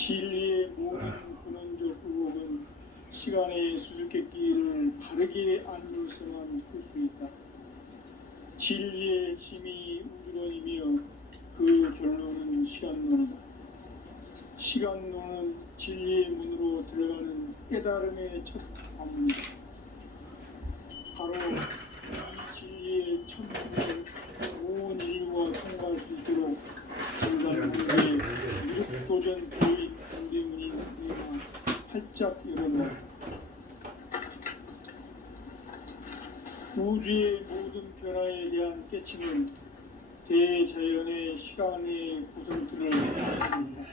진리의 모든 근원적 의혹은 시간의 수수께끼를 바르게 알므로서만 풀 수 있다. 진리의 핵심이 우주론이며 그 결론은 시간론이다. 시간론은 진리의 문으로 들어가는 깨달음의 첫 관문이다. 바로 이 진리의 첫 문을 온 인류가 통과할 수 있도록 증산상계의 미륵도전 도인 강대문인 내가 활짝 열어놓았다. 우주의 모든 변화에 대한 깨침은 대자연의 시간의 구성틀을 말합니다.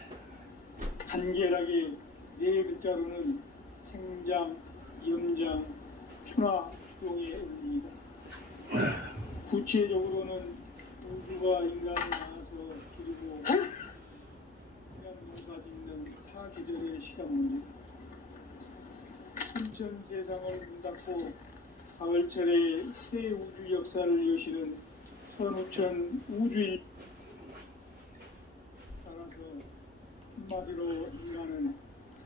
간결하게 네 글자로는 생장, 염장, 추나, 추동의 원리이다. 구체적으로는 우주가 인간을 낳아서 기르고 인간 농사 짓는 사계절의 시간 문제, 순천 세상을 문 닫고 가을철에 새 우주 역사를 여시는 선우천 우주일, 따라서 한마디로 인간은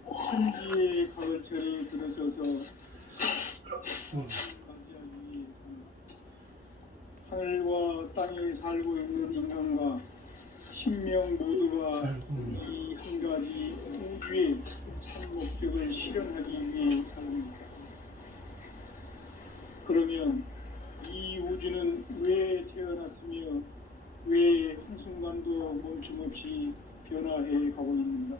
천지의 가을철에 들어서서 맞이하기 위해서 하늘과 땅에 살고 있는 인간과 신명 모두가 이 한 가지 우주의 참 목적을 실현하기 위해 삽니다. 그러면 이 우주는 왜 태어났으며 왜 한순간도 멈춤없이 변화해 가고 있는가?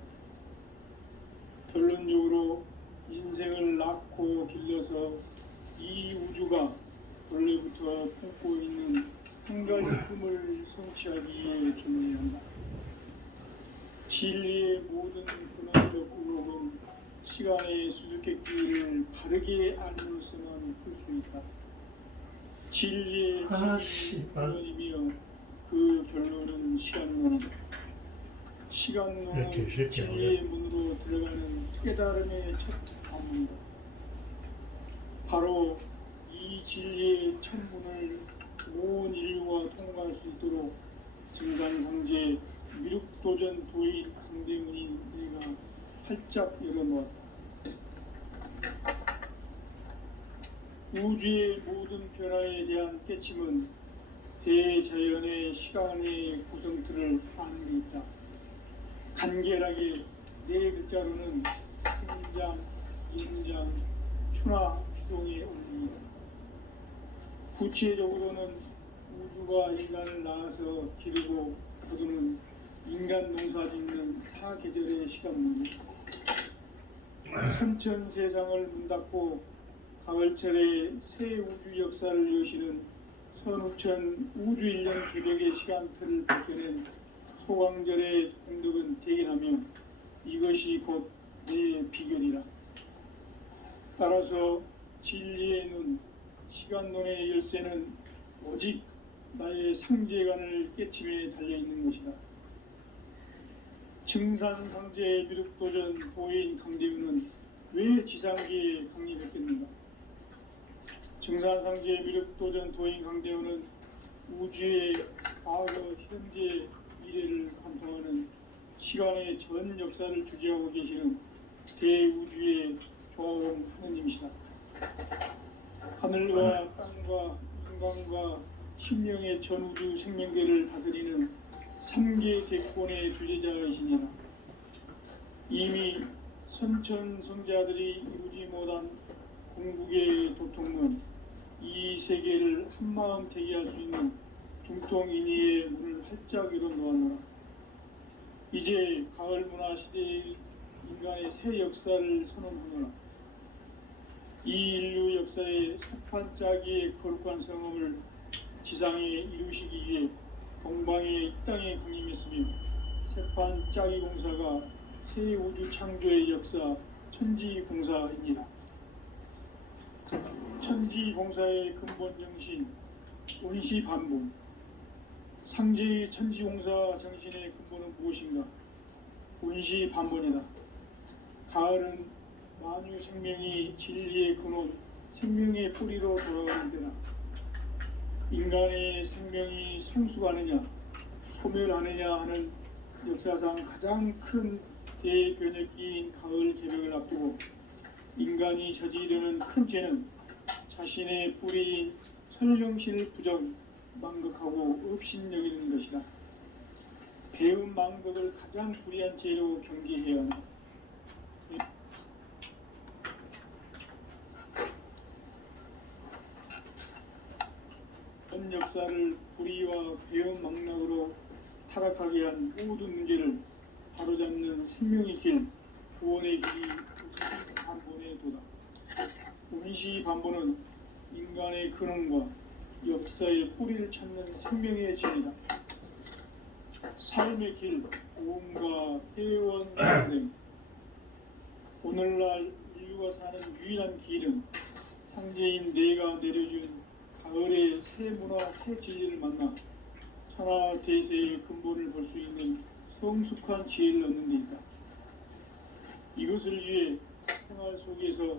결론적으로 인생을 낳고 길러서 이 우주가 원래부터 품고 있는 한 가지 꿈을 성취하기 위해 존재한다. 진리의 모든 근원적 의혹은 시간의 수수께끼를 바르게 알므로서만 풀 수 있다. 진리의 근원이며 그 결론은 시간론이다. 시간론은 진리의 문으로 들어가는 깨달음의 첫 관문이다. 바로 이 진리의 첫 문을 온 인류가 통과할 수 있도록 증산상제 미륵도전 도인 강대문인 내가 활짝 열어놓았다. 우주의 모든 변화에 대한 깨침은 대자연의 시간의 구성틀을 아는 데 있다. 간결하게 네 글자로는 생장, 염장, 추나, 추동의 원리이다. 구체적으로는 우주가 인간을 낳아서 기르고 거두는 인간 농사 짓는 사계절의 시간 문제, 선천 세상을 문 닫고 가을철에 새 우주 역사를 여시는 선우천 우주 1년 개벽의 시간틀을 벗겨낸 소강절의 공덕은 대견하며 이것이 곧 내 비결이라. 따라서 진리의 눈, 시간론의 열쇠는 오직 나의 상제관을 깨침에 달려있는 것이다. 증산상제의 미륵도전 도인 강대우는 왜 지상계에 강림했겠는가? 증산상제의 미륵도전 도인 강대우는 우주의 과거, 현재, 미래를 관통하는 시간의 전 역사를 주재하고 계시는 대우주의 조화원 하느님이시다. 하늘과 땅과 인간과 신령의 전우주 생명계를 다스리는 3계 대권의 주재자이시니라. 이미 선천 성자들이 이루지 못한 궁극의 도통론, 이 세계를 한마음 대기할 수 있는 중통인의의 문을 활짝 열어놓았노라. 이제 가을 문화 시대의 인간의 새 역사를 선언하노라. 이 인류 역사의 석판짜기의 거룩한 성험을 지상에 이루시기 위해 동방의 이 땅에 강림했으며 세판짜기 공사가 새 우주 창조의 역사 천지공사입니다. 천지공사의 근본 정신 원시반복, 상제의 천지공사 정신의 근본은 무엇인가? 원시반복이다. 가을은 만유 생명이 진리의 근원, 생명의 뿌리로 돌아가는 데다. 인간의 생명이 성숙하느냐 소멸하느냐 하는 역사상 가장 큰 대변혁기인 가을 개벽을 앞두고 인간이 저지르는 큰 죄는 자신의 뿌리인 설령신을 부정, 망극하고 업신여기는 것이다. 배운 망덕을 가장 불의한 죄로 경계해야 한다. 전 역사를 불의와 배운 망락으로 타락하게 한 모든 문제를 바로잡는 생명의 길, 구원의 길이 운시반본의 도다. 운시반본은 인간의 근원과 역사의 뿌리를 찾는 생명의 진리다. 삶의 길, 고음과 회원 인생. 오늘날 인류가 사는 유일한 길은 상제인 내가 내려준 가을의 새 문화, 새 진리를 만나 천하 대세의 근본을 볼 수 있는 성숙한 지혜를 얻는 데 있다. 이것을 위해 생활 속에서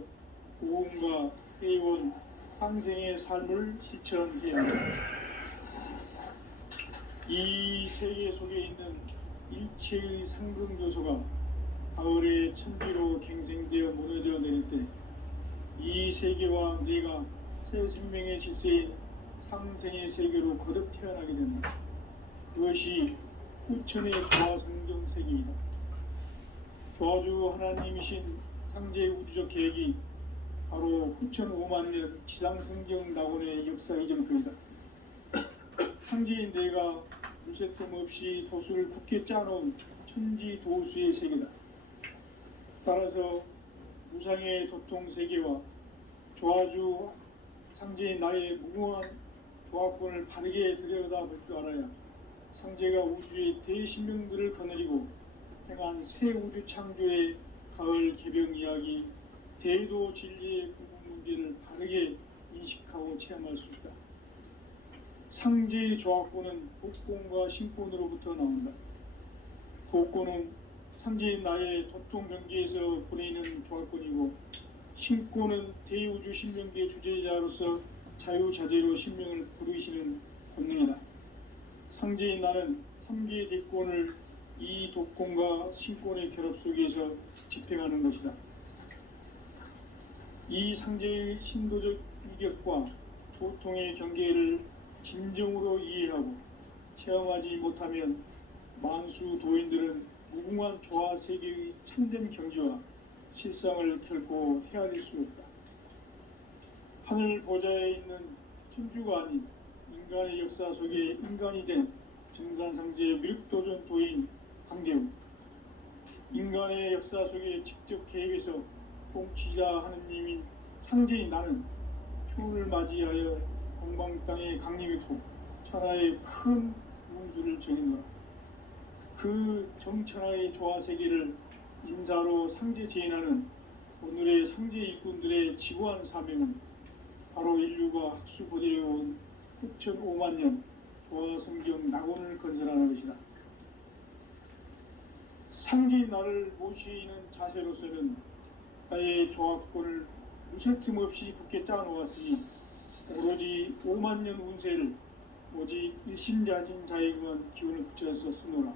고음과 회원, 상생의 삶을 실천해야 한다. 이 세계 속에 있는 일체의 상금 요소가 가을의 천지로 갱생되어 무너져 내릴 때 이 세계와 내가 새 생명의 질서인 상생의 세계로 거듭 태어나게 된다. 그것이 후천의 조화성경 세계이다. 조화주 하나님이신 상제 우주적 계획이 바로 후천 5만년 지상성경 낙원의 역사 이전거이다. 상제인 내가 물새 틈 없이 도수를 굳게 짜놓은 천지 도수의 세계다. 따라서 무상의 도통 세계와 조화주 상제인 나의 무궁한 조화권을 바르게 들여다볼 줄 알아야 상제가 우주의 대신명들을 거느리고 행한 새 우주 창조의 가을 개병 이야기, 대도 진리의 구분 문제를 바르게 인식하고 체험할 수 있다. 상제의 조화권은 독권과 신권으로부터 나온다. 독권은 상제인 나의 도통 경계에서 보내는 조화권이고, 신권은 대우주 신명계 주제자로서 자유자재로 신명을 부르시는 권능이다. 상제인 나는 3개의 대권을 이 독권과 신권의 결합 속에서 집행하는 것이다. 이 상제의 신도적 위격과 보통의 경계를 진정으로 이해하고 체험하지 못하면 만수 도인들은 무궁한 조화 세계의 참된 경지와 실상을 결코 헤아릴 수 없다. 하늘 보좌에 있는 천주가 아닌 인간의 역사 속에 인간이 된 정산상제 미륵도전 도인 강대우, 인간의 역사 속에 직접 계획해서 통치자 하느님인 상제인 나는 추운을 맞이하여 동방 땅에 강림했고 천하의 큰 운수를 정했노라. 그 정천하의 조화세계를 인사로 상제 제인하는 오늘의 상제 일꾼들의 지구한 사명은 바로 인류가 학수보되어온 후천 5만년 조화성경 낙원을 건설하는 것이다. 상제인 나를 모시는 자세로서는 나의 조화권을 무쇠 틈 없이 굳게 짜놓았으니 오로지 5만년 운세를 오직 일심자진 자에게만 기운을 붙여서 쓰노라.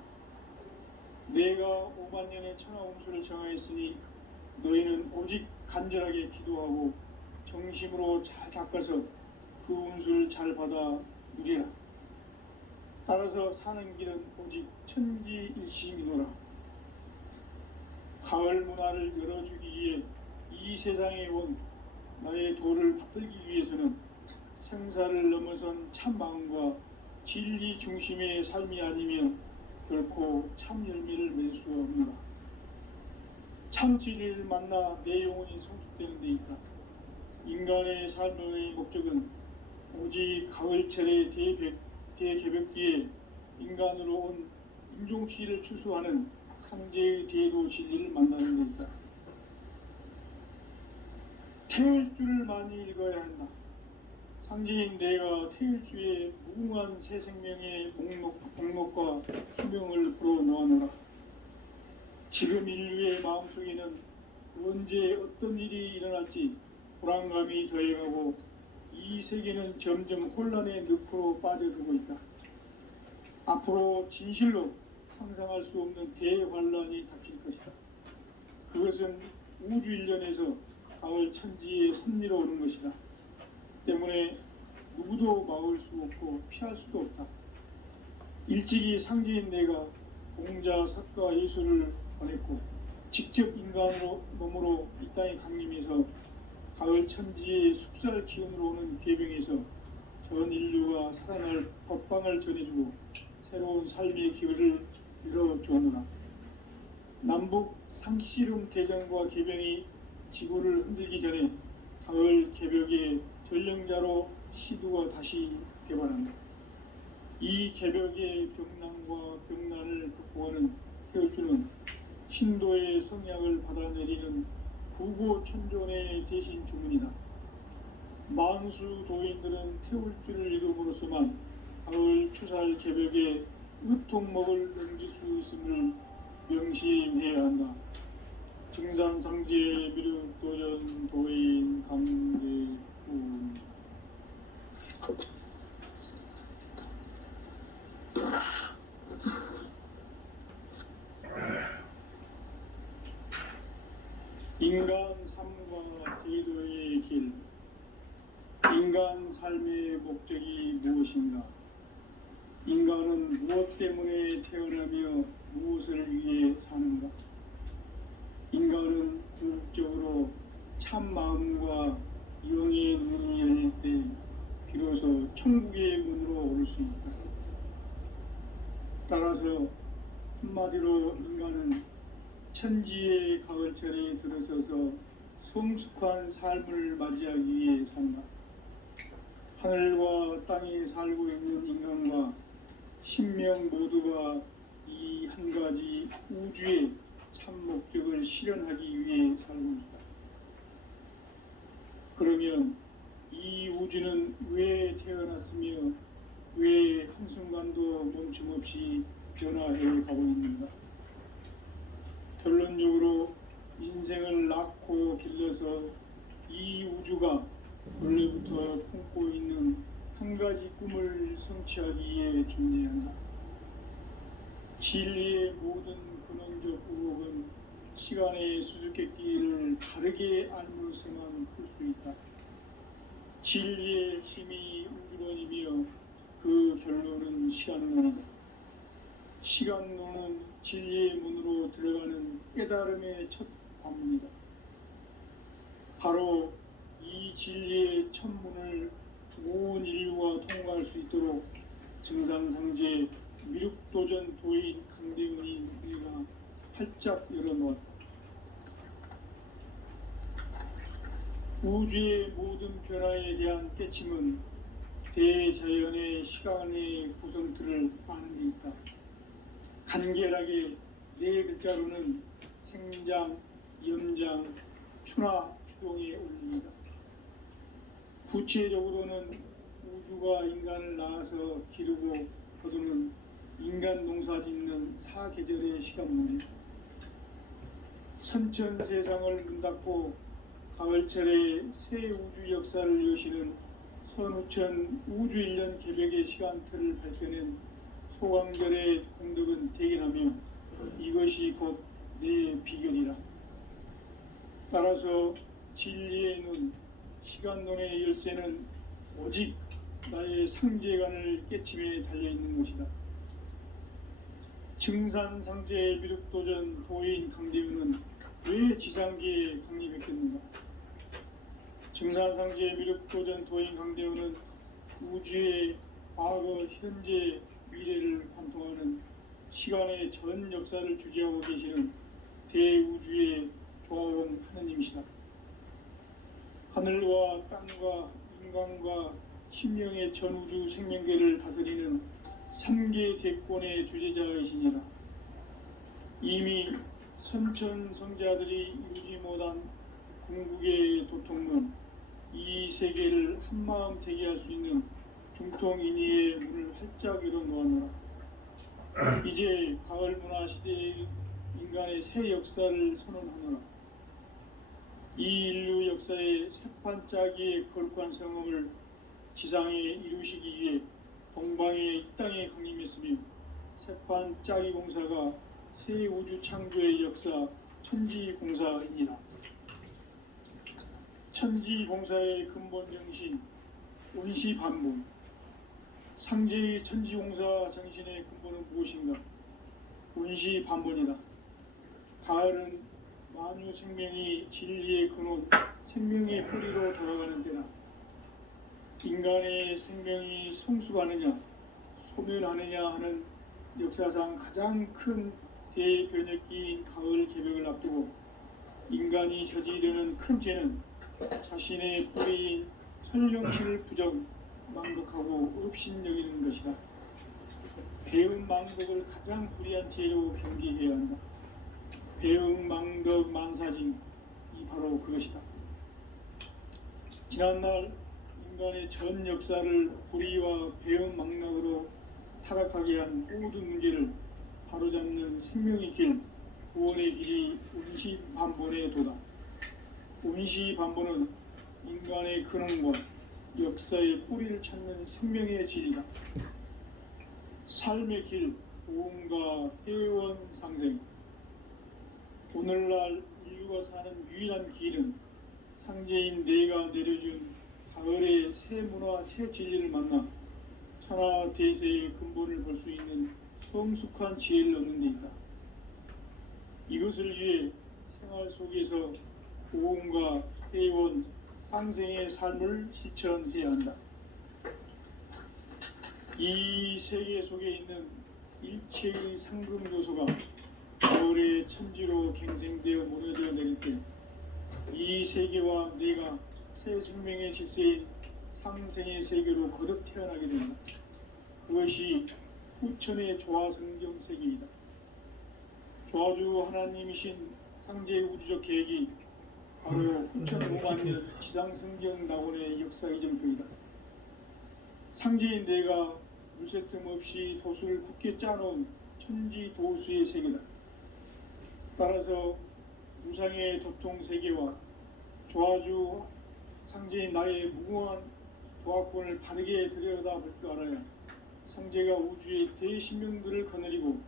내가 5만년의 천하 운수를 정하였으니 너희는 오직 간절하게 기도하고 정심으로 잘 닦아서 그 운수를 잘 받아 누리라. 따라서 사는 길은 오직 천지일심이노라. 가을 문화를 열어주기 위해 이 세상에 온 나의 도를 받들기 위해서는 생사를 넘어선 참 마음과 진리 중심의 삶이 아니면 결코 참 열매를 맺을 수 없노라. 참 진리를 만나 내 영혼이 성숙되는 데 있다. 인간의 삶의 목적은 오직 가을철의 대개벽기에 인간으로 온 인종시를 추수하는 상제의 대도 진리를 만나는 데 있다. 태일주를 많이 읽어야 한다. 상제인 내가 태일주의 무궁한 새 생명의 목록과 수명을 불어넣어놓으라. 지금 인류의 마음속에는 언제 어떤 일이 일어날지 불안감이 더해가고 이 세계는 점점 혼란의 늪으로 빠져들고 있다. 앞으로 진실로 상상할 수 없는 대환란이 닥칠 것이다. 그것은 우주 일련에서 가을 천지의 섭리로 오는 것이다. 때문에 누구도 막을 수 없고 피할 수도 없다. 일찍이 상제인 내가 공자, 석가, 예술을 보냈고 직접 인간으로 몸으로 이 땅에 강림해서 가을 천지의 숲살 기운으로 오는 계병에서 전 인류가 살아날 법방을 전해주고 새로운 삶의 기회를 열어주오노라. 남북 상씨름 대전과 계병이 지구를 흔들기 전에 가을 개벽의 전령자로 시두가 다시 개발한다. 이 개벽의 병난과 병난을 극복하는 태울주는 신도의 성약을 받아내리는 구고천존의 대신 주문이다. 만수 도인들은 태울주를 읽음으로써만 가을 추살 개벽의 으통목을 넘길 수 있음을 명심해야 한다. 증산상제 미륵도전 도인 강대우. 인간 삶과 대도의 길. 인간 삶의 목적이 무엇인가? 인간은 무엇 때문에 태어나며 무엇을 위해 사는가? 인간은 궁극적으로 참 마음과 영의 눈이 열릴 때 비로소 천국의 문으로 오를 수 있다. 따라서 한마디로 인간은 천지의 가을철에 들어서서 성숙한 삶을 맞이하기 위해 산다. 하늘과 땅에 살고 있는 인간과 신명 모두가 이 한 가지 우주의 참 목적을 실현하기 위해 살고 있다. 그러면 이 우주는 왜 태어났으며 왜 한순간도 멈춤없이 변화해 가고 있는가? 결론적으로 인생을 낳고 길러서 이 우주가 원래부터 품고 있는 한 가지 꿈을 성취하기 위해 존재한다. 진리의 모든 근원적 의혹은 시간의 수수께끼를 다르게 알므로서만 풀 수 있다. 진리의 핵심이 우주론이며 그 결론은 시간론이다. 시간론은 진리의 문으로 들어가는 깨달음의 첫 관문이다. 바로 이 진리의 첫 문을 온 인류가 통과할 수 있도록 증산상제 미륵도전 도인 강대훈이 우리가 활짝 열어놓았다. 우주의 모든 변화에 대한 깨침은 대자연의 시간의 구성틀을 아는 데 있다. 간결하게 네 글자로는 생장, 연장, 추나 추동에 올립니다. 구체적으로는 우주가 인간을 낳아서 기르고 거두는 인간 농사 짓는 사계절의 시간물이다. 선천 세상을 문 닫고 가을철에 새 우주 역사를 여시는 선우천 우주 1년 개벽의 시간틀을 밝혀낸 소광절의 공덕은 대견하며 이것이 곧 내 비결이라. 따라서 진리의 눈, 시간론의 열쇠는 오직 나의 상제관을 깨침에 달려있는 것이다. 증산상제 미륵도전 도인 강대훈은 왜 지상계에 강림했겠는가? 증산상제 미륵도전 도인 강대훈은 우주의 과거, 현재, 미래를 관통하는 시간의 전 역사를 주재하고 계시는 대우주의 조화원 하느님이시다. 하늘과 땅과 인간과 신명의 전우주 생명계를 다스리는 3계 대권의 주재자이시니라. 이미 선천성자들이 이루지 못한 궁극의 도통문, 이 세계를 한마음 되게 할 수 있는 중통인의의 문을 활짝 열어놓았노라. 이제 가을 문화 시대의 인간의 새 역사를 선언하노라. 이 인류 역사의 새판짜기의 거룩한 성음을 지상에 이루시기 위해 동방의 이 땅에 강림했으며 세판 짜기 공사가 새 우주 창조의 역사 천지공사입니다. 천지공사의 근본 정신 원시반복. 상제의 천지공사 정신의 근본은 무엇인가? 원시반복이다. 가을은 만유 생명이 진리의 근원, 생명의 뿌리로 돌아가는 때다. 인간의 생명이 성숙하느냐, 소멸하느냐 하는 역사상 가장 큰 대변혁기인 가을 개벽을 앞두고 인간이 저지르는 큰 죄는 자신의 뿌리인 설령실을 망각하고 업신여기는 것이다. 배은 망덕을 가장 불의한 죄로 경계해야 한다. 배은 망덕 만사징이 바로 그것이다. 지난날 인간의 전 역사를 불의와 배은 망락으로 타락하게 한 모든 문제를 바로잡는 생명의 길, 구원의 길이 원시반본의 도다. 원시반본은 인간의 근원과 역사의 뿌리를 찾는 생명의 질이다. 삶의 길, 보험과 회원 상생. 오늘날 인류가 사는 유일한 길은 상제인 내가 내려준 가을의 새 문화, 새 진리를 만나 천하 대세의 근본을 볼 수 있는 성숙한 지혜를 얻는 데 있다. 이것을 위해 생활 속에서 보험과 회원, 상생의 삶을 실천해야 한다. 이 세계 속에 있는 일체의 상금 요소가 가을의 천지로 갱생되어 무너져 내릴 때 이 세계와 내가 새 생명의 질서인 상생의 세계로 거듭 태어나게 된다. 그것이 후천의 조화성경 세계이다. 조화주 하나님이신 상제의 우주적 계획이 바로 후천 5만년 지상성경 낙원의 역사 이정표이다. 상제인 내가 물새틈 없이 도수를 굳게 짜놓은 천지 도수의 세계다. 따라서 무상의 도통 세계와 조화주 상제인 나의 무궁한 조화권을 바르게 들여다볼 줄 알아야 상제가 우주의 대신명들을 거느리고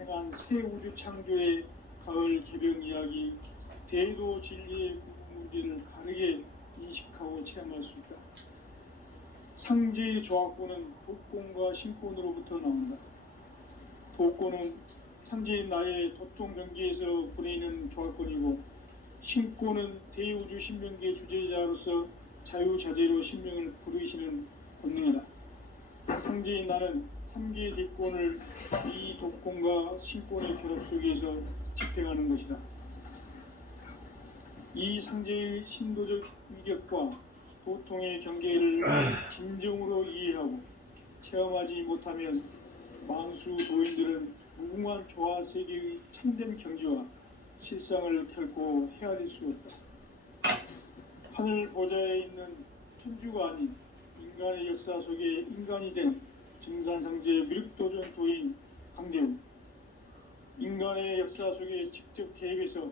행한 새 우주 창조의 가을 개벽 이야기, 대도 진리의 구분 문제를 바르게 인식하고 체험할 수 있다. 상제의 조화권은 도권과 신권으로부터 나온다. 도권은 상제인 나의 도통 경계에서 부리는 조화권이고, 신권은 대우주 신명계 주제자로서 자유자재로 신명을 부르시는 본능이다. 상제인 나는 3개의 대권을 이 도권과 신권의 결합 속에서 집행하는 것이다. 이 상제의 신도적 위격과 도통의 경계를 진정으로 이해하고 체험하지 못하면 만수 도인들은 무궁한 조화 세계의 참된 경지와 실상을 결코 헤아릴 수 없다. 하늘 보좌에 있는 천주가 아닌 인간의 역사 속에 인간이 된 증산상제 미륵도전 도인 강대우, 인간의 역사 속에 직접 개입해서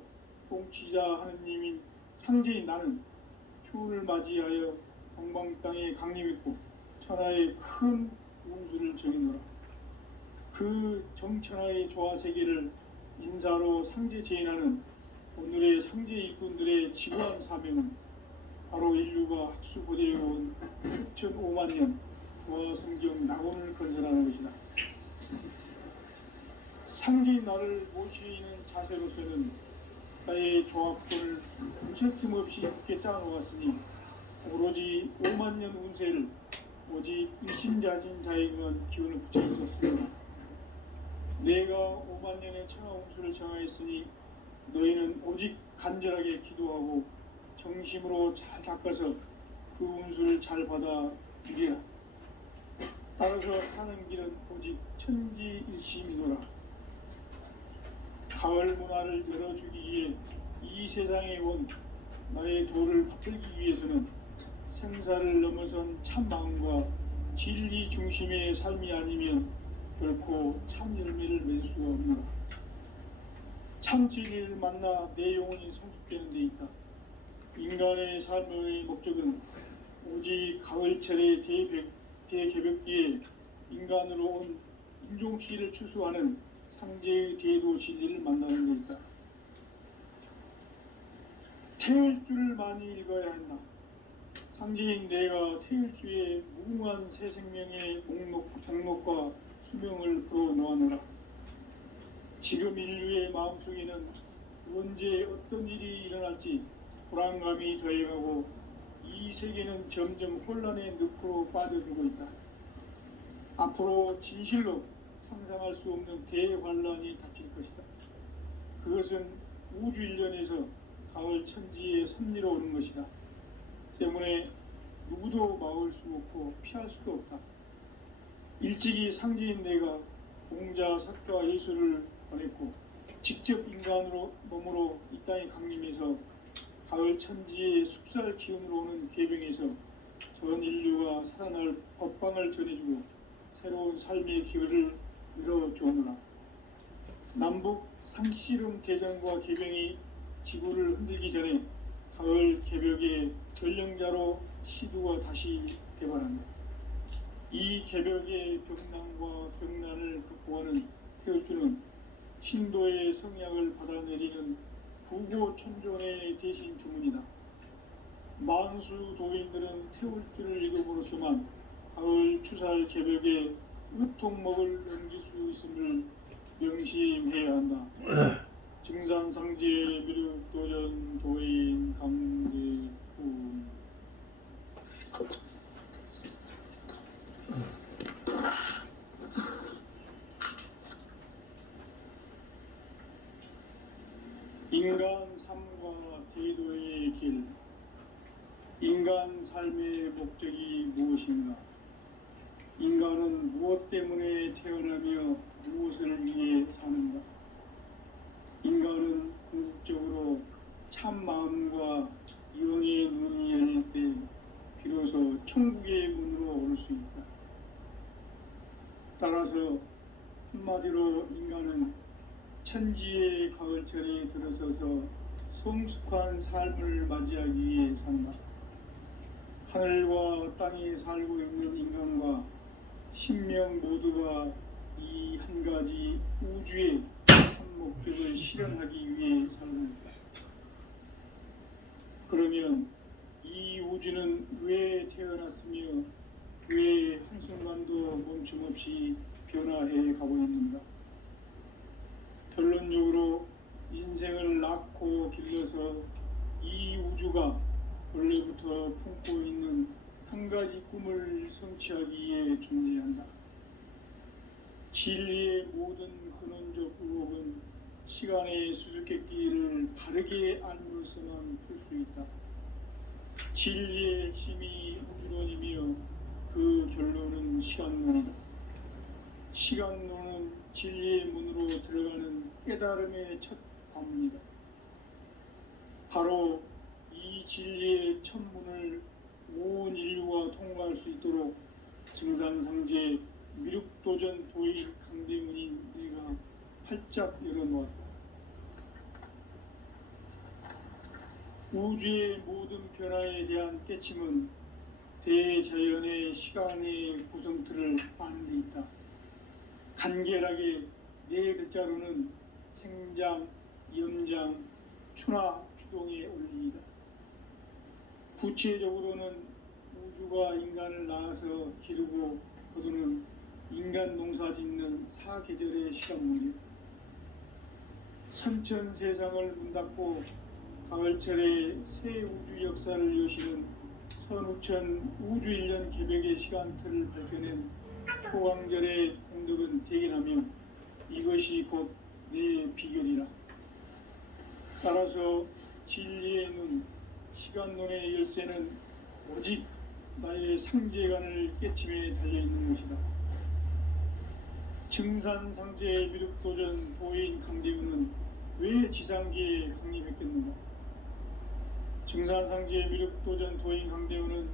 통치자 하느님인 상제인 나는 추운을 맞이하여 동방 땅에 강림했고 천하의 큰 운수를 정해노라. 그 정천하의 조화세계를 인사로 상제 제인하는 오늘의 상제 일꾼들의 지구한 사명은 바로 인류가 학수고대해온 6,5만 년 조화성경 낙원을 건설하는 것이다. 상제인 나를 모시는 자세로서는 나의 조합권을 무쇠틈 없이 굳게 짜놓았으니 오로지 5만 년 운세를 오직 일심자진 자에게만 기운을 붙여 있었습니다. 내가 5만 년의 천하 운수를 정하였으니 너희는 오직 간절하게 기도하고 정심으로 잘 닦아서 그 운수를 잘 받아 누리라. 따라서 하는 길은 오직 천지일심이노라. 가을 문화를 열어주기 위해 이 세상에 온 나의 도를 붙들기 위해서는 생사를 넘어선 참 마음과 진리 중심의 삶이 아니면 결코 참 열매를 맺을 수가 없노라. 참 진리를 만나 내 영혼이 성숙되는 데 있다. 인간의 삶의 목적은 오직 가을철의 대개벽 뒤에 인간으로 온 인종시를 추수하는 상제의 대도 진리를 만나는 것이다. 태을주를 많이 읽어야 한다. 상제인 내가 태을주의 무궁한 새 생명의 목록과 수명을 풀어놓아노라. 지금 인류의 마음속에는 언제 어떤 일이 일어날지 불안감이 더해가고 이 세계는 점점 혼란의 늪으로 빠져들고 있다. 앞으로 진실로 상상할 수 없는 대환란이 닥칠 것이다. 그것은 우주 일련에서 가을 천지의 섭리로 오는 것이다. 때문에 누구도 막을 수 없고 피할 수도 없다. 일찍이 상제인 내가 공자, 석가, 예수를 보냈고 직접 인간으로 몸으로 이 땅에 강림해서 가을 천지의 숲살 기운으로 오는 계병에서 전 인류가 살아날 법방을 전해주고 새로운 삶의 기회를 열어주오노라. 남북 상씨름 대전과 계병이 지구를 흔들기 전에 가을 개벽의 전령자로 시두가 다시 개발한다. 이 개벽의 병난과 병난을 극복하는 태을주는 신도의 성약을 받아내리는 부고천존의 대신 주문이다. 만수 도인들은 태울주를 읽음으로써만 가을 추살 개벽에 으통목을 넘길 수 있음을 명심해야 한다. 증산상제 미륵도전 도인 강제군. 인간 삶과 대도의 길. 인간 삶의 목적이 무엇인가? 인간은 무엇 때문에 태어나며 무엇을 위해 사는가? 인간은 궁극적으로 참 마음과 영의 문이 열릴 때 비로소 천국의 문으로 올 수 있다. 따라서 한마디로 인간은 천지의 가을철에 들어서서 성숙한 삶을 맞이하기 위해 산다. 하늘과 땅에 살고 있는 인간과 신명 모두가 이 한 가지 우주의 참 목적을 실현하기 위해 살고 있다. 그러면 이 우주는 왜 태어났으며 왜 한순간도 멈춤 없이 변화해 가고 있는가? 결론적으로 인생을 낳고 길러서 이 우주가 원래부터 품고 있는 한 가지 꿈을 성취하기 위해 존재한다. 진리의 모든 근원적 의혹은 시간의 수수께끼를 바르게 알므로서만 풀 수 있다. 진리의 핵심이 우주론이며 그 결론은 시간론이다. 시간론은 진리의 문으로 들어가는 깨달음의 첫 관문이다. 바로 이 진리의 첫 문을 온 인류가 통과할 수 있도록 증산상제 미륵도전 도인 강대문인 내가 활짝 열어놓았다. 우주의 모든 변화에 대한 깨침은 대자연의 시간의 구성틀을 아는 데 있다. 간결하게 네 글자로는 생장, 염장, 추나 추동의 원리이다. 구체적으로는 우주가 인간을 낳아서 기르고 거두는 인간 농사 짓는 사계절의 시간문이다. 선천 세상을 문닫고 가을철에 새 우주 역사를 여시는 선우천 우주일년 개벽의 시간틀을 밝혀낸 초강절의 공덕은 대견하며 이것이 곧 내 비결이라. 따라서 진리의 눈, 시간론의 열쇠는 오직 나의 상제관을 깨침에 달려있는 것이다. 증산상제 미륵도전 도인 강대우는 왜 지상계에 강림했겠는가? 증산상제 미륵도전 도인 강대우는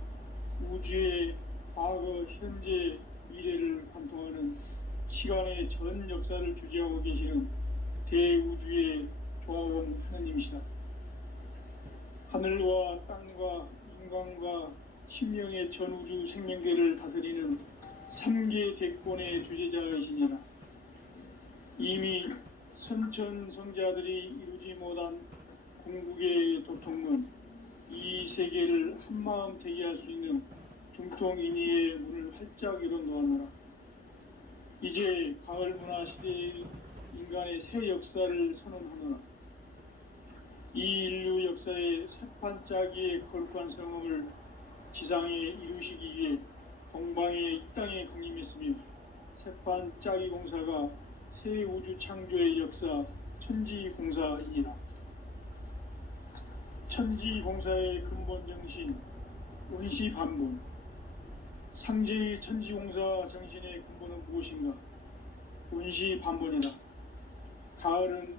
우주의 과거, 현재, 미래를 관통하는 시간의 전 역사를 주재하고 계시는 대우주의 조화원 하나님이시다. 하늘과 땅과 인간과 신명의 전우주 생명계를 다스리는 삼계 대권의 주제자이시니라. 이미 선천성자들이 이루지 못한 궁극의 도통은 이 세계를 한마음 되게 할 수 있는 중통인의의 문을 활짝 열어놓았노라. 이제 가을 문화 시대의 인간의 새 역사를 선언하노라. 이 인류 역사의 새판짜기의 거룩한 성음을 지상에 이루시기 위해 동방의 이 땅에 강림했으며 새판짜기 공사가 새 우주 창조의 역사 천지공사이니라. 천지공사의 근본 정신 원시반본. 상제의 천지공사 정신의 근본은 무엇인가? 원시반본이다. 가을은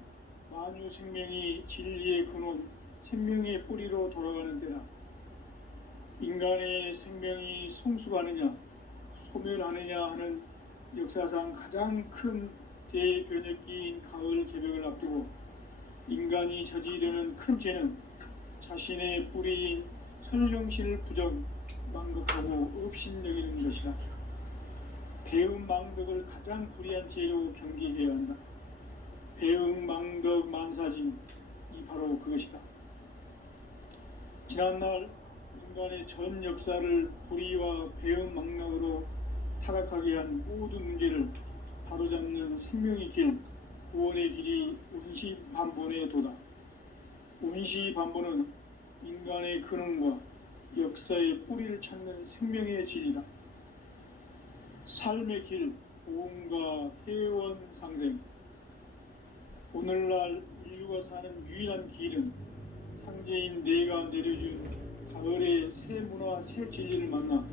만유 생명이 진리의 근원, 생명의 뿌리로 돌아가는 때다. 인간의 생명이 성숙하느냐, 소멸하느냐 하는 역사상 가장 큰 대변혁기인 가을 개벽을 앞두고 인간이 저지르는 큰 죄는 자신의 뿌리인 설령신을 부정, 망극하고 업신여기는 것이다. 배음 망덕을 가장 불의한 죄로 경계해야 한다. 배음 망덕 만사짐이 바로 그것이다. 지난날 인간의 전 역사를 불의와 배음 망락으로 타락하게 한 모든 문제를 바로잡는 생명의 길, 구원의 길이 원시반본의 도다. 원시반본은 인간의 근원과 역사의 뿌리를 찾는 생명의 진리다. 삶의 길, 보험과 회원 상생. 오늘날 인류가 사는 유일한 길은 상제인 내가 내려준 가을의 새 문화, 새 진리를 만나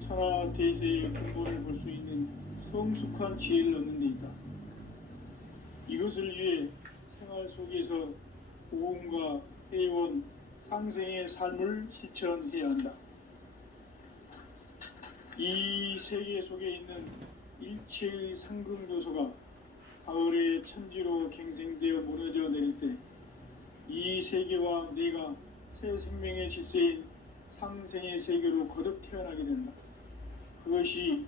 천하 대세의 근본을 볼 수 있는 성숙한 지혜를 얻는 데 있다. 이것을 위해 생활 속에서 보험과 회원, 상생의 삶을 실천해야 한다. 이 세계 속에 있는 일체의 상금 요소가 가을의 천지로 갱생되어 무너져 내릴 때 이 세계와 내가 새 생명의 질서인 상생의 세계로 거듭 태어나게 된다. 그것이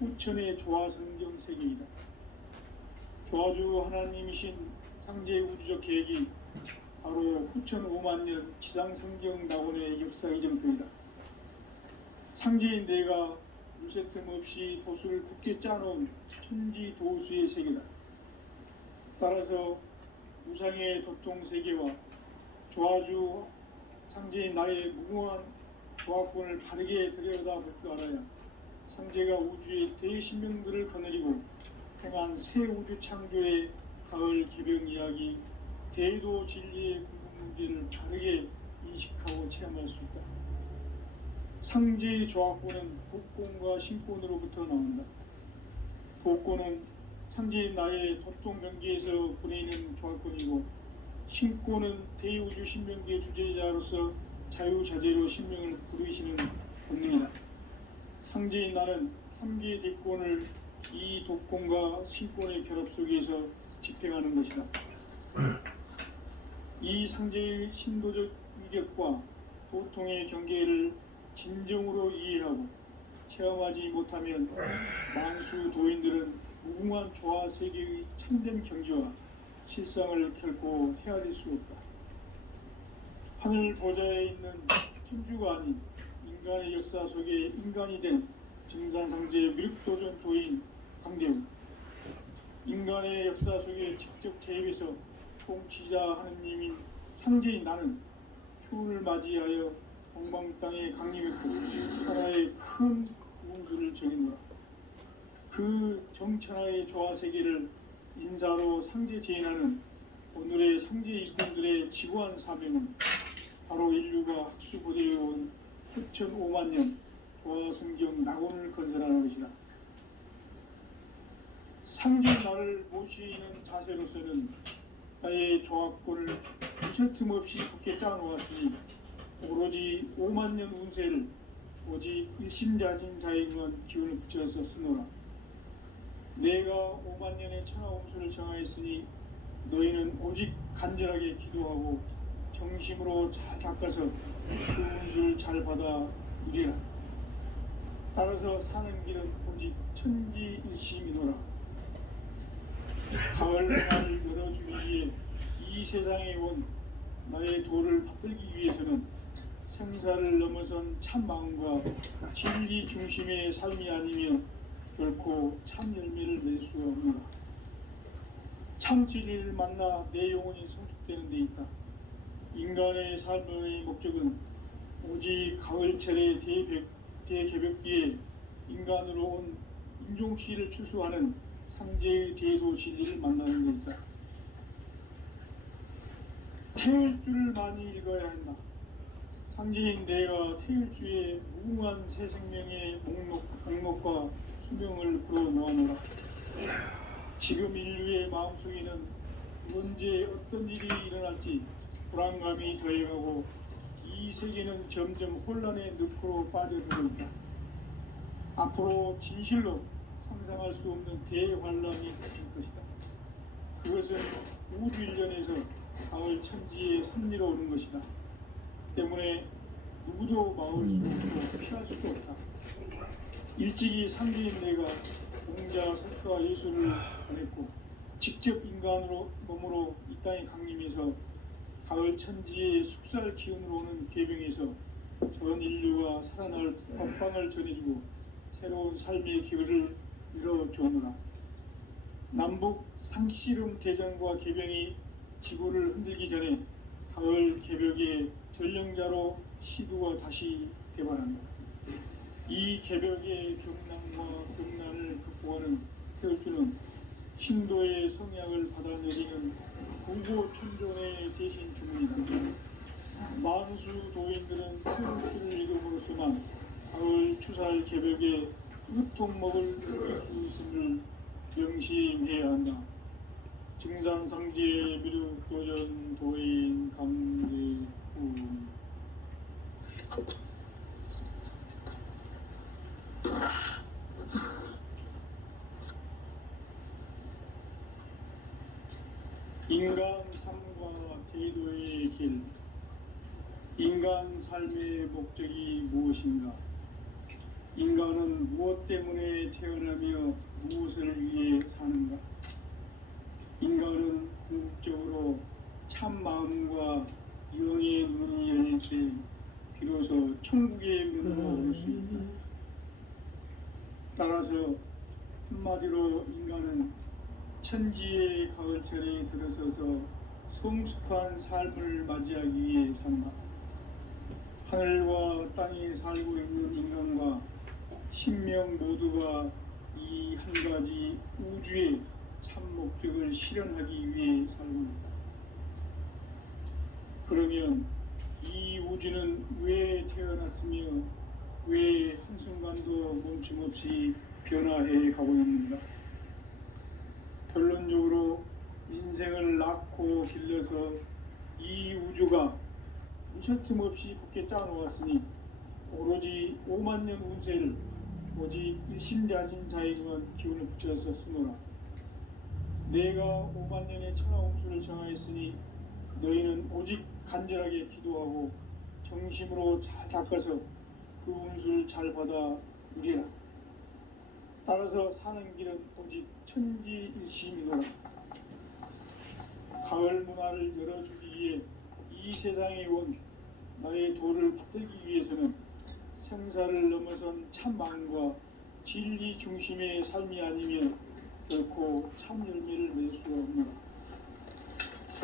후천의 조화성경 세계이다. 조화주 하나님이신 상제 우주적 계획이 바로 후천 5만 년 지상성경 낙원의 역사 이정표이다. 상제인 내가 물새틈 없이 도수를 굳게 짜놓은 천지 도수의 세계다. 따라서 무상의 도통 세계와 조화주 상제인 나의 무궁한 조화권을 바르게 들여다볼 줄 알아야 상제가 우주의 대신명들을 거느리고 행한 새 우주 창조의 가을 개벽 이야기, 대도 진리의 궁극 문제를 바르게 인식하고 체험할 수 있다. 상제의 조화권은 복권과 신권으로부터 나온다. 복권은 상제인 나의 도통 경계에서 보내는 조화권이고, 신권은 대우주 신명계 주제자로서 자유자재로 신명을 부르시는 본능이다. 상제인 나는 3개의 대권을 이 독권과 신권의 결합 속에서 집행하는 것이다. 이 상제의 신도적 위격과 도통의 경계를 진정으로 이해하고 체험하지 못하면 만수 도인들은 무궁한 조화 세계의 참된 경지와 실상을 결코 헤아릴 수 없다. 하늘 보좌에 있는 천주가 아닌 인간의 역사 속에 인간이 된 증산상제의 미륵도전 도인 강대우, 인간의 역사 속에 직접 개입해서 통치자 하느님인 상제인 나는 추운을 맞이하여 동방 땅에 강림했고 하나의 큰 구원수를 정했노라. 그 정천하의 조화 세계를 인사로 상제 제인하는 오늘의 상제 일꾼들의 지구한 사명은 바로 인류가 학수고대해온 후천 5만 년 조화 성경 낙원을 건설하는 것이다. 상제 나를 모시는 자세로서는 나의 조합권을 무쇠 틈 없이 굳게 짜놓았으니 오로지 5만 년 운세를 오직 일심자진 자에게만 기운을 붙여서 쓰노라. 내가 5만 년의 천하 운수를 정하였으니 너희는 오직 간절하게 기도하고 정심으로 잘 닦아서 그 운수를 잘 받아 이리라. 따라서 사는 길은 오직 천지일심이노라. 가을날 열어주기 위해 이 세상에 온 나의 도를 붙들기 위해서는 생사를 넘어선 참 마음과 진리 중심의 삶이 아니면 결코 참 열매를 맺을 수 없노라. 참 진리를 만나 내 영혼이 성숙되는 데 있다. 인간의 삶의 목적은 오직 가을철의 대개벽기에 인간으로 온 인종씨를 추수하는 상제의 대도 진리를 만나는 데 있다. 태울 줄을 많이 읽어야 한다. 상제인 내가 태울 주의 무궁한 새 생명의 목록과 수명을 불어놓아노라. 지금 인류의 마음속에는 언제 어떤 일이 일어날지 불안감이 더해가고 이 세계는 점점 혼란의 늪으로 빠져들고 있다. 앞으로 진실로 상상할 수 없는 대환란이 닥칠 것이다. 그것은 우주 일련에서 가을 천지에 섭리로 오는 것이다. 때문에 누구도 막을 수 없고 피할 수도 없다. 일찍이 상제인 내가 공자, 석가, 예수를 보냈고 직접 인간으로 몸으로 이 땅에 강림해서 가을 천지의 숙살 기운으로 오는 계병에서 전 인류가 살아날 법방을 전해주고 새로운 삶의 기회를 이뤄주오노라. 남북 상씨름 대전과 계병이 지구를 흔들기 전에 가을 개벽의 전령자로 시두가 다시 대발한다. 이 개벽의 경난과 극난을 극복하는 태울주는 신도의 성약을 받아내리는 구고천존의 대신 주문이다. 만수 도인들은 태울주를 읽음으로써만 가을 추살 개벽의 으통목을 느낄 수 있음을 명심해야 한다. 증산상제 미륵 도전 도인 강대훈. 인간 삶과 대도의 길. 인간 삶의 목적이 무엇인가? 인간은 무엇 때문에 태어나며 무엇을 위해 사는가? 인간은 궁극적으로 참 마음과 영의 문이 열릴 때 비로소 천국의 문으로 올 수 있다. 따라서 한마디로 인간은 천지의 가을철에 들어서서 성숙한 삶을 맞이하기 위해 산다. 하늘과 땅에 살고 있는 인간과 신명 모두가 이 한 가지 우주의 참 목적을 실현하기 위해 살고 있다. 그러면 이 우주는 왜 태어났으며 왜 한순간도 멈춤없이 변화해 가고 있는가? 결론적으로 인생을 낳고 길러서 이 우주가 무쉴 틈 없이 굳게 짜놓았으니 오로지 5만 년 운세를 오직 일심자진 자에게만 기운을 붙여서 쓰노라. 내가 5만 년의 천하운수를 정하였으니 너희는 오직 간절하게 기도하고 정심으로 잘 닦아서 그 운수를 잘 받아 누리라. 따라서 사는 길은 오직 천지일심이노라. 가을 문화를 열어주기 위해 이 세상에 온 나의 도를 붙들기 위해서는 생사를 넘어선 참 마음과 진리 중심의 삶이 아니면 결코 참 열매를 맺을 수가 없노라.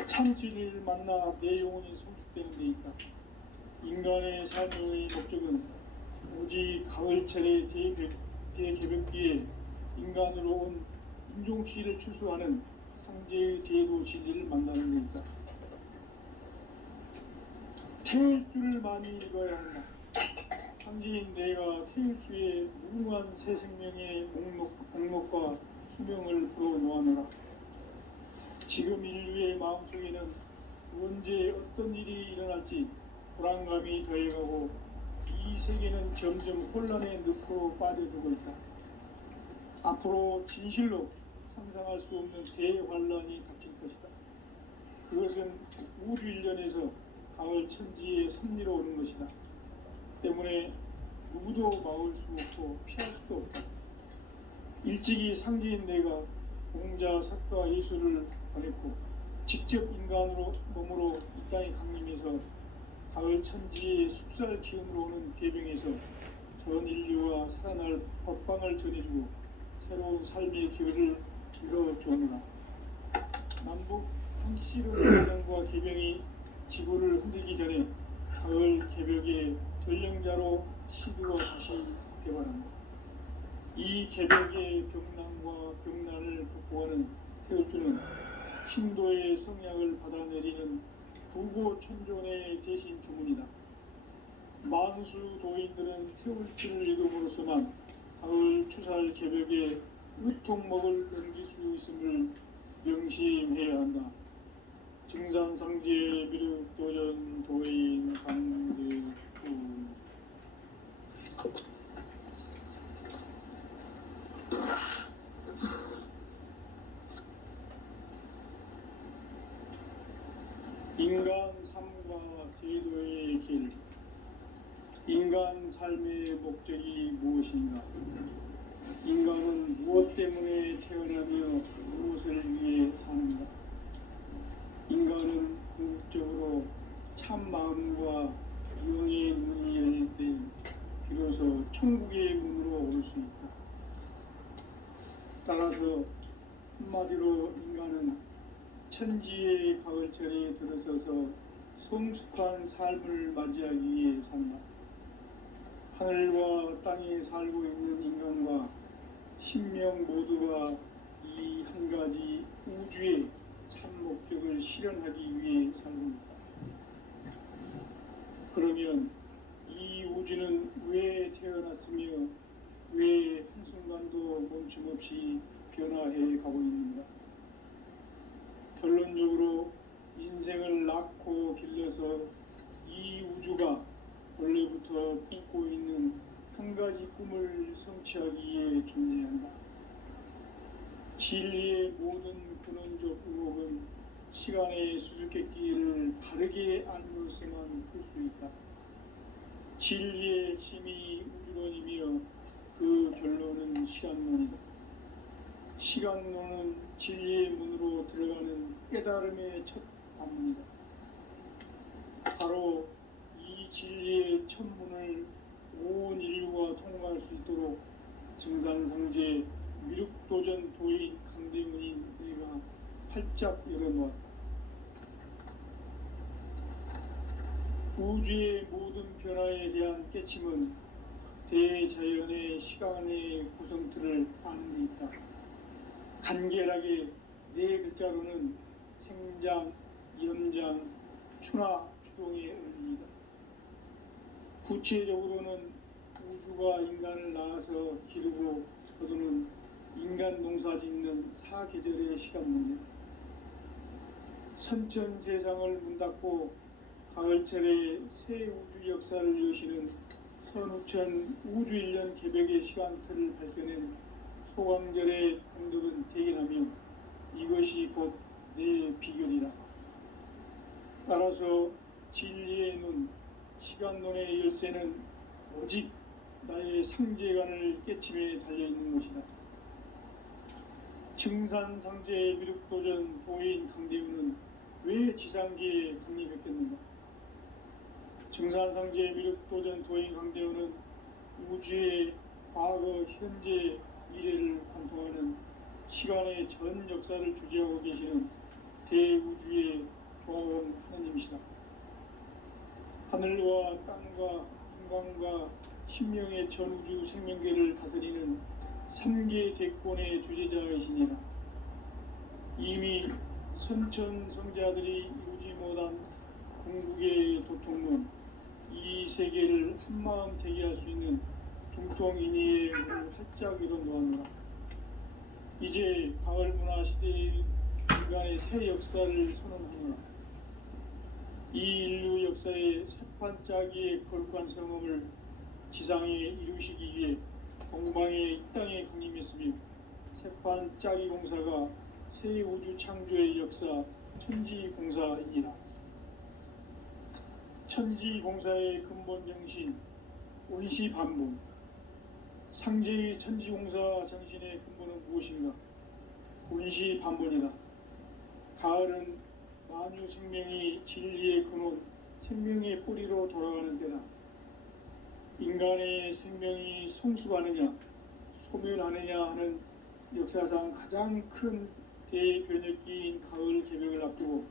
참 진리를 만나 내 영혼이 성숙되는 데 있다. 인간의 삶의 목적은 오직 가을철의 대개벽기에 인간으로 온 인종씨를 추수하는 상제의 대도 진리를 만나는 데 있다. 태울 줄을 많이 읽어야 한다. 상제인 내가 태울 주의 무궁한 새 생명의 목록과 수명을 불어놓아노라. 지금 인류의 마음속에는 언제 어떤 일이 일어날지 불안감이 더해가고 이 세계는 점점 혼란의 늪으로 빠져들고 있다. 앞으로 진실로 상상할 수 없는 대환란이 닥칠 것이다. 그것은 우주 일련에서 가을 천지에 섭리로 오는 것이다. 때문에 누구도 막을 수 없고 피할 수도 없다. 일찍이 상제인 내가 공자, 석가, 예수를 보냈고 직접 인간으로 몸으로 이 땅에 강림해서 가을 천지의 숲살 기운으로 오는 계병에서 전 인류와 살아날 법방을 전해주고 새로운 삶의 기회를 이뤄주오느라. 남북 상씨름 대전과 계병이 지구를 흔들기 전에 가을 개벽의 전령자로 시드와 다시 대발한다. 이 개벽의 병난과 병난을 극복하는 태울주는 신도의 성약을 받아내리는 부고천존의 대신 주문이다. 만수 도인들은 태울주를 읽음으로써만 가을 추살 개벽의 으통목을 넘길 수 있음을 명심해야 한다. 증산상제 미륵도전 도인 강대구. 인간 삶과 제도의 길. 인간 삶의 목적이 무엇인가? 인간은 무엇 때문에 태어나며 무엇을 위해 사는가? 인간은 궁극적으로 참 마음과 영의 문이 열릴 때 비로소 천국의 문으로 올 수 있다. 따라서 한마디로 인간은 천지의 가을철에 들어서서 성숙한 삶을 맞이하기 위해 산다. 하늘과 땅에 살고 있는 인간과 신명 모두가 이 한 가지 우주의 참 목적을 실현하기 위해 살고 있다. 그러면 이 우주는 왜 태어났으며 왜 한순간도 멈춤없이 변화해 가고 있는가? 결론적으로 인생을 낳고 길러서 이 우주가 원래부터 품고 있는 한 가지 꿈을 성취하기 위해 존재한다. 진리의 모든 근원적 의혹은 시간의 수수께끼를 바르게 알므로서만 풀 수 있다. 진리의 핵심이 우주론이며 그 결론은 시간론이다. 시간론은 진리의 문으로 들어가는 깨달음의 첫 관문이다. 바로 이 진리의 첫 문을 온 인류가 통과할 수 있도록 증산상제 미륵도전 도인 강대문인 내가 활짝 열어놓았다. 우주의 모든 변화에 대한 깨침은 대자연의 시간의 구성틀을 아는 데 있다. 간결하게 네 글자로는 생장, 연장, 추나, 추동의 의미이다. 구체적으로는 우주가 인간을 낳아서 기르고 거두는 인간 농사 짓는 사계절의 시간 문제. 선천 세상을 문 닫고 가을철에 새 우주 역사를 여시는 선우천 우주일년 개벽의 시간틀을 발견한 소강절의 공덕은 대견하며 이것이 곧 내 비결이라. 따라서 진리의 눈, 시간론의 열쇠는 오직 나의 상제관을 깨침에 달려있는 것이다. 증산상제 미륵도전 도인 강대우는 왜 지상계에 강림했겠는가? 증산상제 미륵도전 도인 강대우는 우주의 과거, 현재, 미래를 관통하는 시간의 전 역사를 주재하고 계시는 대우주의 조화원 하나님이시다. 하늘과 땅과 인간과 신명의 전우주 생명계를 다스리는 3계 대권의 주재자이시니라. 이미 선천성자들이 이루지 못한 궁극의 도통론, 이 세계를 한마음 되게 할 수 있는 중통인의의 문을 활짝 열어놓았노라. 이제 가을 문화 시대의 인간의 새 역사를 선언하노라. 이 인류 역사의 새판짜기의 거룩한 성험을 지상에 이루시기 위해 동방의 이 땅에 강림했으며 새판짜기 공사가 새 우주 창조의 역사 천지공사이니라. 천지공사의 근본 정신, 원시반복, 상제의 천지공사 정신의 근본은 무엇인가? 운시반본이다. 가을은 만유 생명이 진리의 근원, 생명의 뿌리로 돌아가는 때다. 인간의 생명이 성숙하느냐, 소멸하느냐 하는 역사상 가장 큰 대변혁기인 가을 개벽을 앞두고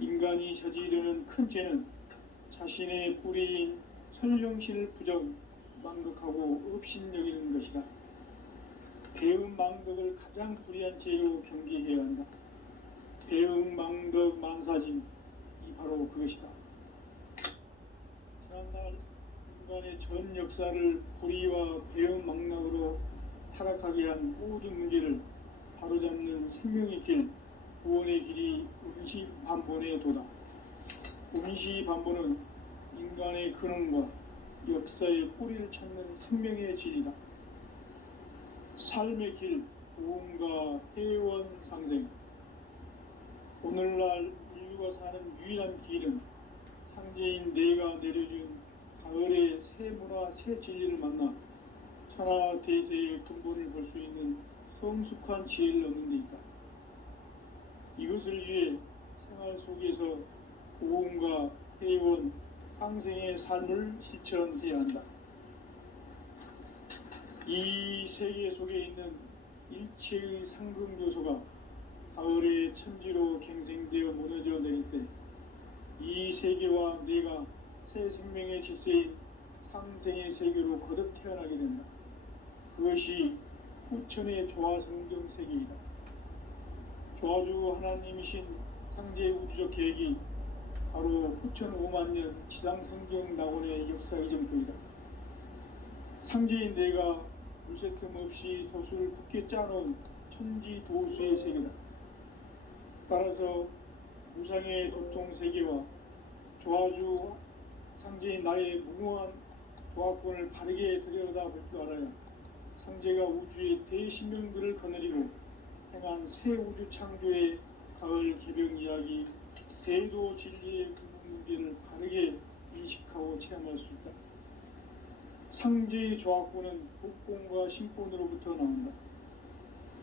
인간이 저지르는 큰 죄는 자신의 뿌리인 선령신을 부정, 망덕하고 업신여기는 것이다. 배음 망덕을 가장 불의한 죄로 경계해야 한다. 배음 망덕 만사진이 바로 그것이다. 지난날 인간의 전 역사를 불의와 배음 망락으로 타락하게 한 모든 문제를 바로잡는 생명의 길, 구원의 길이 운시반본의 도다. 운시반본은 인간의 근원과 역사의 뿌리를 찾는 생명의 질이다. 삶의 길, 구원과 회원 상생. 오늘날 인류가 사는 유일한 길은 상제인 내가 내려준 가을의 새 문화, 새 진리를 만나 천하 대세의 근본을 볼 수 있는 성숙한 지혜를 얻는 데 있다. 이것을 위해 생활 속에서 고음과 회원, 상생의 삶을 실천해야 한다. 이 세계 속에 있는 일체의 상금 요소가 가을의 천지로 갱생되어 무너져 내릴 때 이 세계와 내가 새 생명의 질서인 상생의 세계로 거듭 태어나게 된다. 그것이 후천의 조화성경 세계이다. 조화주 하나님이신 상제 우주적 계획이 바로 후천 5만년 지상성경 낙원의 역사 이정표이다. 상제인 내가 물새틈 없이 도수를 굳게 짜놓은 천지 도수의 세계다. 따라서 무상의 도통 세계와 조화주 상제인 나의 무궁한 조화권을 바르게 들여다볼 줄 알아야 상제가 우주의 대신명들을 거느리고 행한 새 우주 창조의 가을 개벽 이야기, 대도 진리의 근본 문제를 바르게 인식하고 체험할 수 있다. 상제의 조화권은 독권과 신권으로부터 나온다.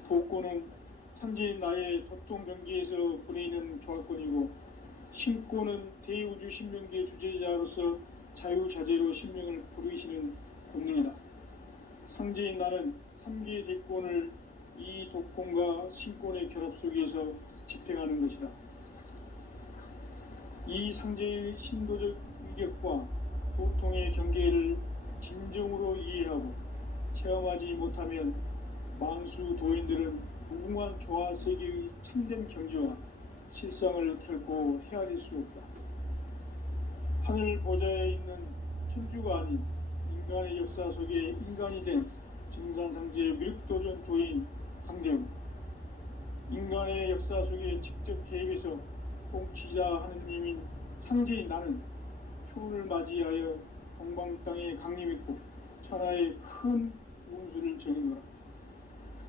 독권은 상제인 나의 도통 경계에서 부리는 조화권이고, 신권은 대우주 신명계 주제자로서 자유자재로 신명을 부르시는 권능이다. 상제인 나는 3개의 대권을 이 독권과 신권의 결합 속에서 집행하는 것이다. 이 상제의 신도적 위격과 도통의 경계를 진정으로 이해하고 체험하지 못하면 만수 도인들은 무궁한 조화 세계의 참된 경지와 실상을 결코 헤아릴 수 없다. 하늘 보좌에 있는 천주가 아닌 인간의 역사 속에 인간이 된 증산상제 밀도전 도인 강대우, 인간의 역사 속에 직접 개입해서 통치자 하느님인 상제인 나는 초를 맞이하여 동방 땅에 강림했고 천하의 큰 운수를 정해노라.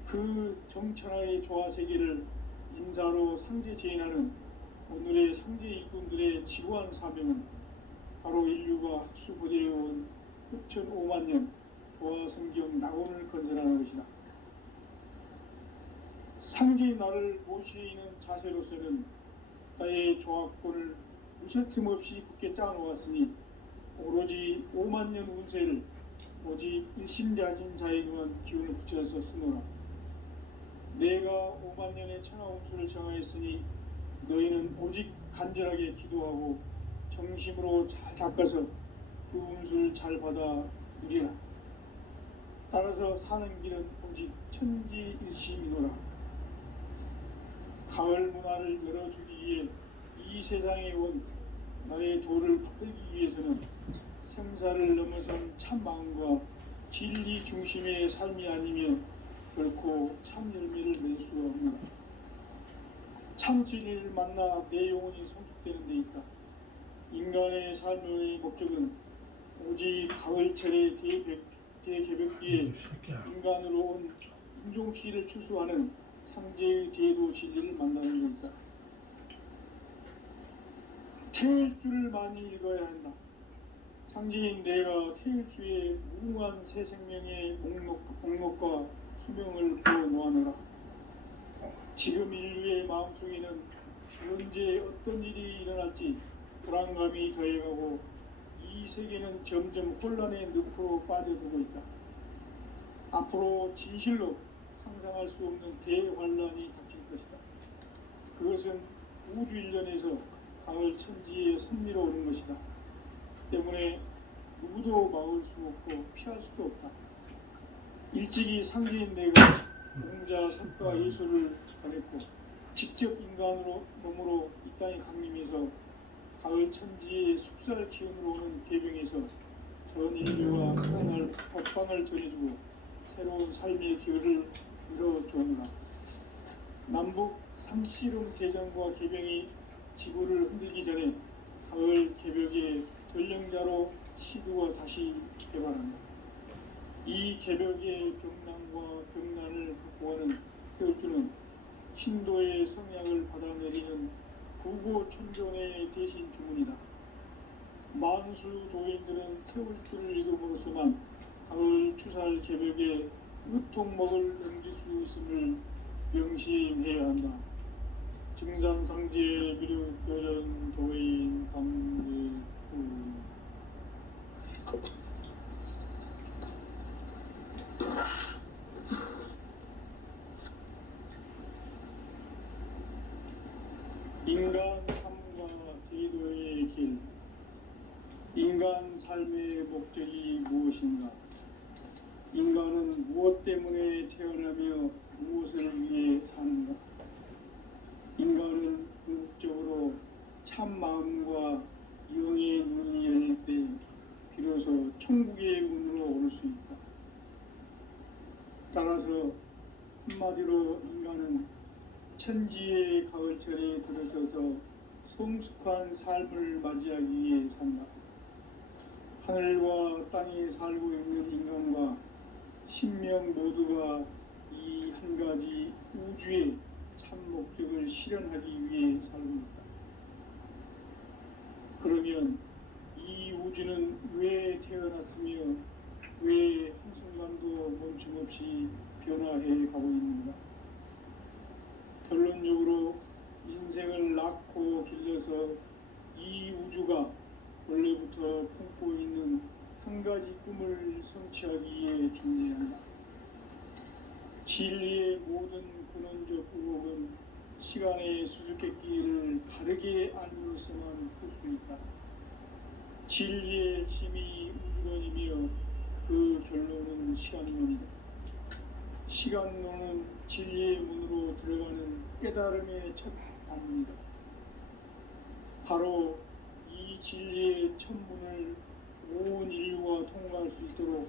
그 정천하의 조화 세계를 인사로 상제 제인하는 오늘의 상제 일꾼들의 지구한 사명은 바로 인류가 학수고대해온 6,500년 조화 성경 낙원을 건설하는 것이다. 상제의 나를 모시는 자세로서는 나의 조화권을 무쇠틈 없이 굳게 짜놓았으니 오로지 5만년 운세를 오직 일심자진 자에게만 기운을 붙여서 쓰노라. 내가 5만년의 천하 운수를 정하였으니 너희는 오직 간절하게 기도하고 정심으로 잘 닦아서 그 운수를 잘 받아 누리라. 따라서 사는 길은 오직 천지일심이노라. 가을 문화를 열어주기 위해 이 세상에 온 나의 도를 붙들기 위해서는 생사를 넘어선 참 마음과 진리 중심의 삶이 아니면 결코 참 열매를 낼 수가 없노라. 참 진리를 만나 내 영혼이 성숙되는 데 있다. 인간의 삶의 목적은 오직 가을철의 대개벽기에 인간으로 온 인종씨를 추수하는 상제의 대도 진리를 만나는 것이다. 태일 줄을 많이 읽어야 한다. 상징인 내가 태일주의 무궁한 새 생명의 목록과 수명을 부어 놓아노라. 지금 인류의 마음속에는 언제 어떤 일이 일어날지 불안감이 더해가고 이 세계는 점점 혼란의 늪으로 빠져들고 있다. 앞으로 진실로 상상할 수 없는 대환란이 닥칠 것이다. 그것은 우주 일련에서 가을 천지에 선미로 오는 것이다. 때문에 누구도 막을 수 없고 피할 수도 없다. 일찍이 상제인 내가 공자, 석가, 예술을 전했고 직접 인간으로 몸으로 이 땅에 강림해서 가을 천지의 숙살 기운으로 오는 계병에서 전 인류와 살아날 법방을 전해주고 새로운 삶의 기회를 이뤄주느라. 남북 상씨름 대전과 계병이 지구를 흔들기 전에 가을 개벽의 전령자로 시두가 다시 개발한다. 이 개벽의 병난과 병난을 극복하는 태울주는 신도의 성향을 받아내리는 부고천존의 대신 주문이다. 만수 도인들은 태울주를 이름으로서만 가을 추살 개벽의 으통목을 넘길 수 있음을 명심해야 한다. 증산상제 미륵교전 도인 강대구. 인간 삶과 기도의 길. 인간 삶의 목적이 무엇인가? 인간은 무엇 때문에 태어나며 무엇을 위해 사는가? 인간은 궁극적으로 참 마음과 영의 눈이 열릴 때 비로소 천국의 문으로 오를 수 있다. 따라서 한마디로 인간은 천지의 가을철에 들어서서 성숙한 삶을 맞이하기 위해 산다. 하늘과 땅에 살고 있는 인간과 신명 모두가 이 한 가지 우주의 참 목적을 실현하기 위해 살고 있다. 그러면 이 우주는 왜 태어났으며 왜 한순간도 멈춤없이 변화해 가고 있는가? 결론적으로 인생을 낳고 길러서 이 우주가 원래부터 품고 있는 한 가지 꿈을 성취하기 위해 존재한다. 진리의 모든 근원적 의혹은 시간의 수수께끼를 바르게 알므로서만 풀 수 있다. 진리의 핵심이 우주론이며 그 결론은 시간론이다. 시간론은 진리의 문으로 들어가는 깨달음의 첫 방문이다. 바로 이 진리의 첫 문을 온 인류가 통과할 수 있도록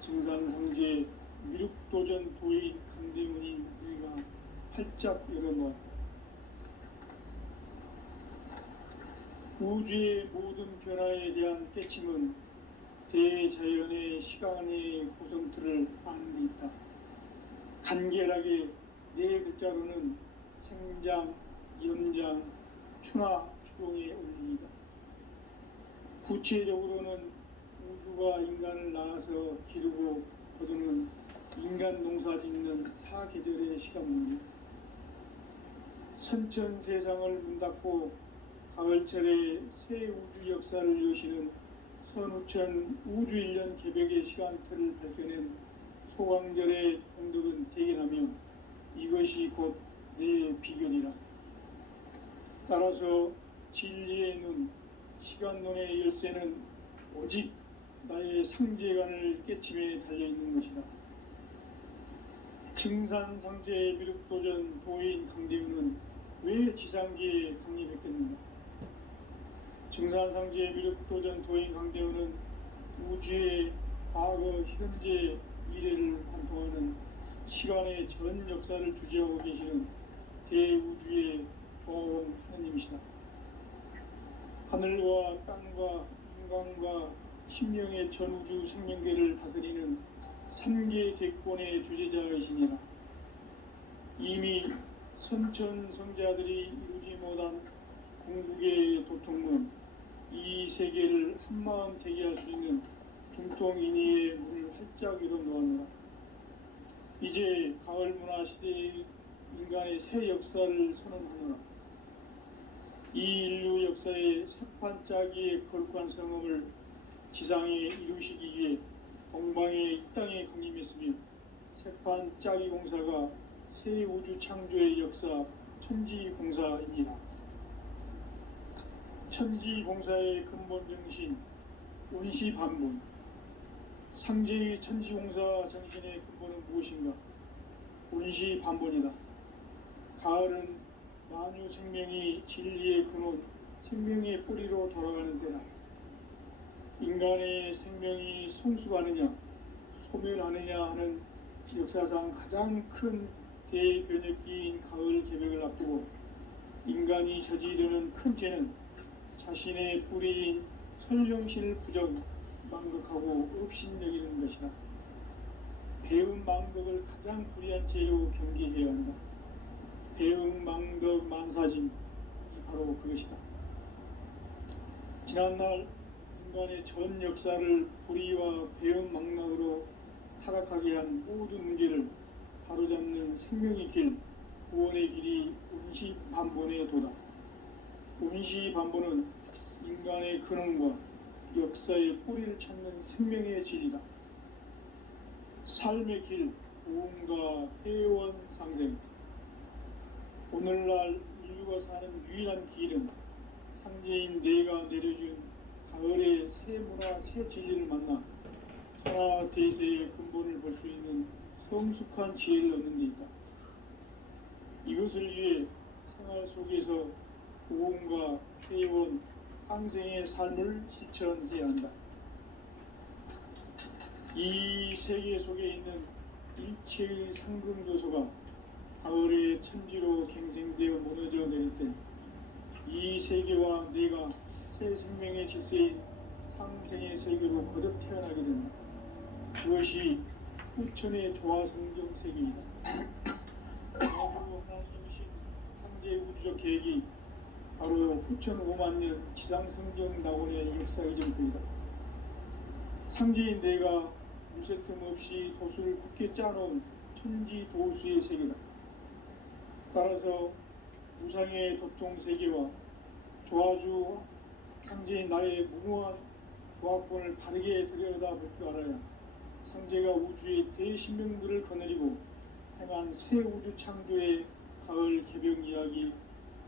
증산상제 미륵도전 도인 강대문이 우리가 활짝 열어놓았다. 우주의 모든 변화에 대한 깨침은 대자연의 시간의 구성틀을 아는 데 있다. 간결하게 네 글자로는 생장, 염장, 추나 추동의 원리이다. 구체적으로는 우주가 인간을 낳아서 기르고 거두는 인간 농사 짓는 사계절의 시간문이 선천 세상을 문 닫고 가을철에 새 우주 역사를 여시는 선우천 우주일년 개벽의 시간틀을 밝혀낸 소강절의 공덕은 대견하며 이것이 곧 내 비결이라. 따라서 진리의 눈, 시간론의 열쇠는 오직 나의 상제관을 깨침에 달려있는 것이다. 증산상제 미륵도전 도인 강대훈은 왜 지상기에 강림했겠는가? 증산상제 미륵도전 도인 강대훈은 우주의 과거, 현재, 미래를 관통하는 시간의 전 역사를 주재하고 계시는 대우주의 조화원 하느님이시다. 하늘과 땅과 인간과 신명의 전우주 생명계를 다스리는 3계 대권의 주제자이시니라. 이미 선천 성자들이 이루지 못한 궁극의 도통문, 이 세계를 한마음 되게 할 수 있는 중통인의의 문을 활짝 열어 놓았노라. 이제 가을 문화 시대의 인간의 새 역사를 선언하노라. 이 인류 역사의 새판짜기의 거룩한 성음을 지상에 이루시기 위해 동방의 이 땅에 강림했으며 새판짜기 공사가 새 우주 창조의 역사 천지봉사입니다. 천지봉사의 근본 정신 운시반본. 상제의 천지봉사 정신의 근본은 무엇인가? 운시반본이다. 가을은 만유 생명이 진리의 근원, 생명의 뿌리로 돌아가는 때다. 인간의 생명이 성숙하느냐, 소멸하느냐 하는 역사상 가장 큰 대변혁기인 가을 개벽을 앞두고 인간이 저지르는 큰 죄는 자신의 뿌리인 설령실 부정, 망극하고 업신여기는 것이다. 배은 망덕을 가장 불의한 죄로 경계해야 한다. 배은 망덕 만사진이 바로 그것이다. 지난날 인간의 전 역사를 불의와 배은 망락으로 타락하게 한 모든 문제를 바로잡는 생명의 길, 구원의 길이 운시반본의 도다. 운시반본은 인간의 근원과 역사의 뿌리를 찾는 생명의 질이다. 삶의 길, 고음과 회원 상생. 오늘날 인류가 사는 유일한 길은 상제인 내가 내려준 가을의 새 문화, 새 진리를 만나 천하 대세의 근본을 볼 수 있는 성숙한 지혜를 얻는 데 있다. 이것을 위해 생활 속에서 고음과 회원, 상생의 삶을 실천해야 한다. 이 세계 속에 있는 일체의 상금조소가 가을의 천지로 갱생되어 무너져 내릴 때 이 세계와 내가 새 생명의 질서인 상생의 세계로 거듭 태어나게 된다. 그것이 후천의 조화성경 세계이다. 하나님이신 상제 우주적 계획이 바로 후천 5만년 지상성경 낙원의 역사 이전표이다. 상제인 내가 무쇠 틈 없이 도수를 굳게 짜놓은 천지 도수의 세계다. 따라서 무상의 도통 세계와 조화주 상제인 나의 무모한 조합권을 바르게 들여다볼 줄 알아야 상제가 우주의 대신명들을 거느리고 행한 새 우주 창조의 가을 개벽 이야기,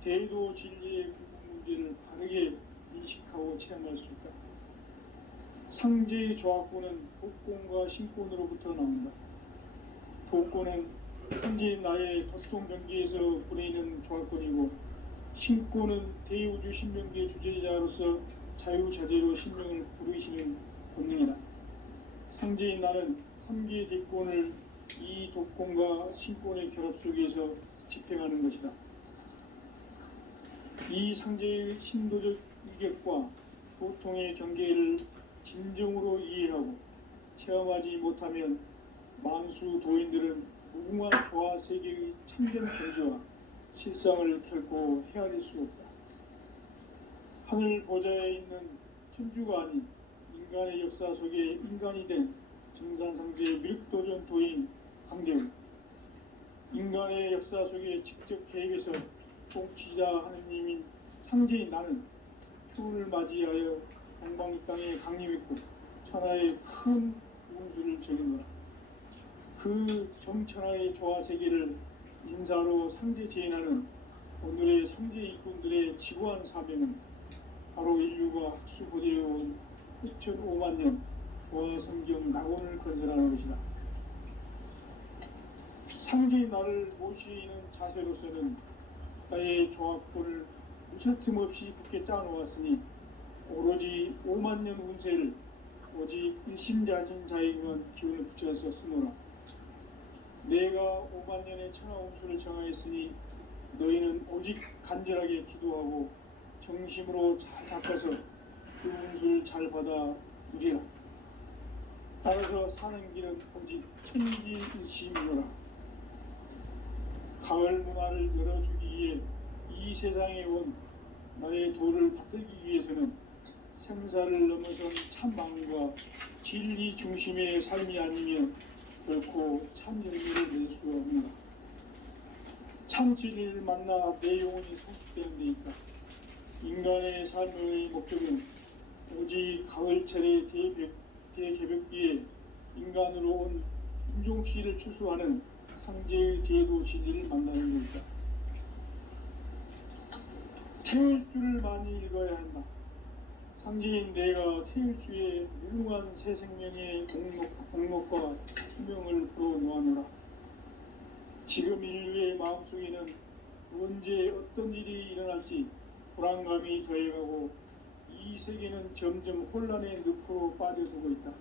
대도 진리의 궁극 문제를 바르게 인식하고 체험할 수 있다. 상제의 조합권은 복권과 신권으로부터 나온다. 복권은 상제인 나의 도통 경계에서 보내는 조합권이고, 신권은 대우주 신명계 주제자로서 자유자재로 신명을 부르시는 본능이다. 상제인 나는 3개 대권을 이 독권과 신권의 결합 속에서 집행하는 것이다. 이 상제의 신도적 일격과 도통의 경계를 진정으로 이해하고 체험하지 못하면 만수 도인들은 무궁한 조화 세계의 참된 경지와 실상을 결코 헤아릴 수 없다. 하늘 보좌에 있는 천주가 아닌 인간의 역사 속에 인간이 된 정산상제의 미륵도전 도인 강대우, 인간의 역사 속에 직접 계획해서 통치자 하느님인 상제인 나는 추운을 맞이하여 동방 이 땅에 강림했고 천하의 큰 운수를 적인노라. 그 정천하의 조화세계를 인사로 상제 재현하는 오늘의 상제 일꾼들의 지구한 사명은 바로 인류가 학수고대해온 6,5만 년 조화성경 낙원을 건설하는 것이다. 상제의 나를 모시는 자세로서는 나의 조합권을 무쇠틈 없이 굳게 짜놓았으니 오로지 5만 년 운세를 오직 일심자진 자에게만 기운을 붙여서 쓰노라. 내가 5만 년의 천하 운수를 정하였으니 너희는 오직 간절하게 기도하고 정심으로 잘 잡아서 그 운수를 잘 받아 누리라. 따라서 사는 길은 오직 천지일심이노라. 가을 문화를 열어주기 위해 이 세상에 온 나의 도를 받들기 위해서는 생사를 넘어선 참 마음과 진리 중심의 삶이 아니면 결코 참 열매를 낼 수 없는가. 참 진리를 만나 내 영혼이 성숙되는 데 있다. 인간의 삶의 목적은 오직 가을철의 대개벽기에 인간으로 온 인종시를 추수하는 상제의 대도 진리를 만나는 것이다. 태울 줄을 많이 읽어야 한다. 상제인 내가 태울 주의 무궁한 새 생명의 공목과 수명을 풀어놓아노라. 지금 인류의 마음속에는 언제 어떤 일이 일어날지 불안감이 더해가고 이 세계는 점점 혼란의 늪으로 빠져들고 있다.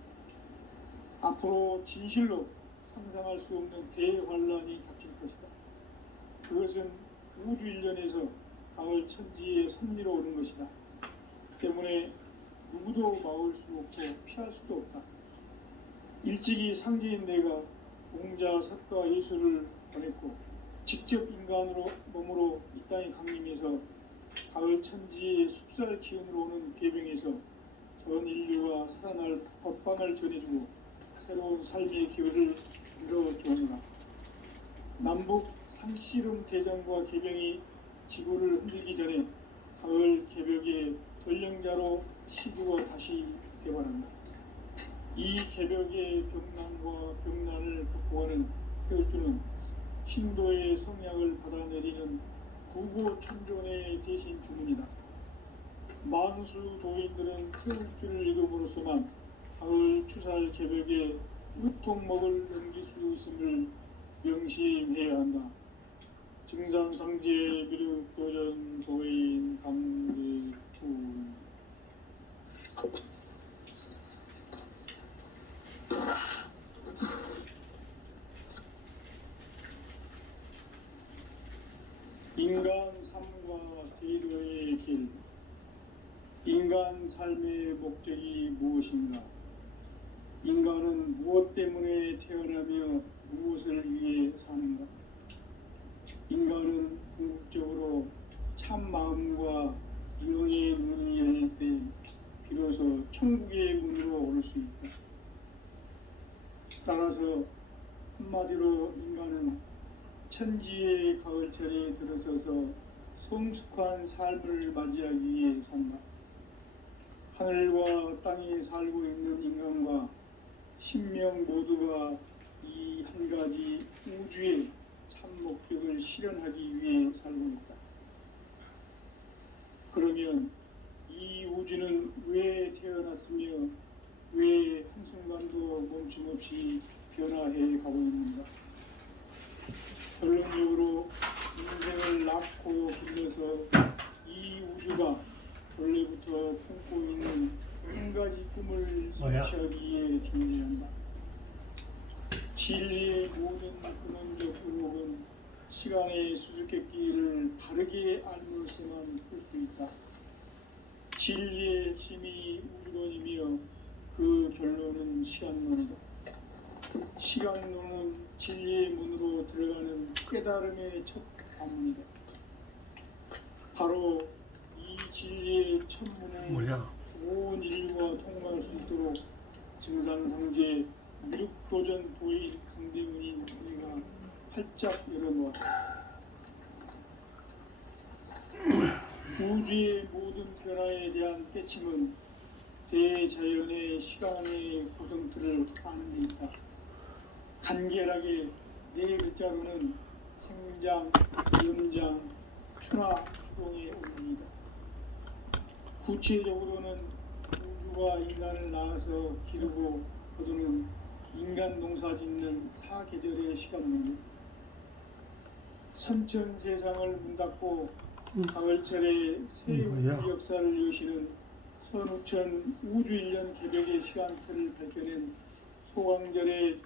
앞으로 진실로 상상할 수 없는 대환란이 닥칠 것이다. 그것은 우주 일련에서 가을 천지의 섭리로 오는 것이다. 때문에 누구도 막을 수 없고 피할 수도 없다. 일찍이 상제인 내가 공자, 석가, 예수를 보냈고 직접 인간으로 몸으로 이 땅에 강림해서 가을 천지의 숲살 기운으로 오는 괴병에서 전 인류가 살아날 법방을 전해주고 새로운 삶의 기회를 이뤄주오노라. 남북 상씨름 대전과 개병이 지구를 흔들기 전에 가을 개벽의 전령자로 시주가 다시 개발한다. 이 개벽의 병난과 병난을 극복하는 태울주는 신도의 성약을 받아내리는 구고천존의 대신 주문이다. 만수 도인들은 태울주를 읽음으로써만 가을 추살 개벽의 으통목을 넘길 수 있음을 명심해야 한다. 증산상제 미륵도전 도인 강대구. 인간 삶과 대도의 길. 인간 삶의 목적이 무엇인가? 인간은 무엇 때문에 태어나며 무엇을 위해 사는가? 인간은 궁극적으로 참 마음과 영의 문이 열릴 때 비로소 천국의 문으로 오를 수 있다. 따라서 한마디로 인간은 천지의 가을철에 들어서서 성숙한 삶을 맞이하기 위해 산다. 하늘과 땅에 살고 있는 인간과 신명 모두가 이 한 가지 우주의 참 목적을 실현하기 위해 살고 있다. 그러면 이 우주는 왜 태어났으며 왜 한순간도 멈춤없이 변화해 가고 있는가? 결론적으로 인생을 낳고 길러서 이 우주가 원래부터 품고 있는 한 가지 꿈을 성취하기 위해 존재한다. 진리의 모든 근원적 의목은 시간의 수수께끼를 바르게 알므로서만 풀 수 있다. 진리의 핵심이 우주론이며 그 결론은 시간론이다. 시간론은 진리의 문으로 들어가는 깨달음의 첫 관문이다. 바로 이 진리의 첫 문을 온 인류가 통과할 수 있도록 증산상제 미륵도전 도인 강대문인 우리가 활짝 열어놓았다. 우주의 모든 변화에 대한 깨침은 대자연의 시간의 구성틀을 아는 데 있다. 간결하게 네 글자로는 생장, 염장, 추나, 추동의 원리이다. 구체적으로는 우주가 인간을 낳아서 기르고 거두는 인간 농사 짓는 사계절의 시간론이 선천 세상을 문 닫고 가을철에 새 우주 역사를 여시는 선우천 우주일년 개벽의 시간틀을 밝혀낸 소강절의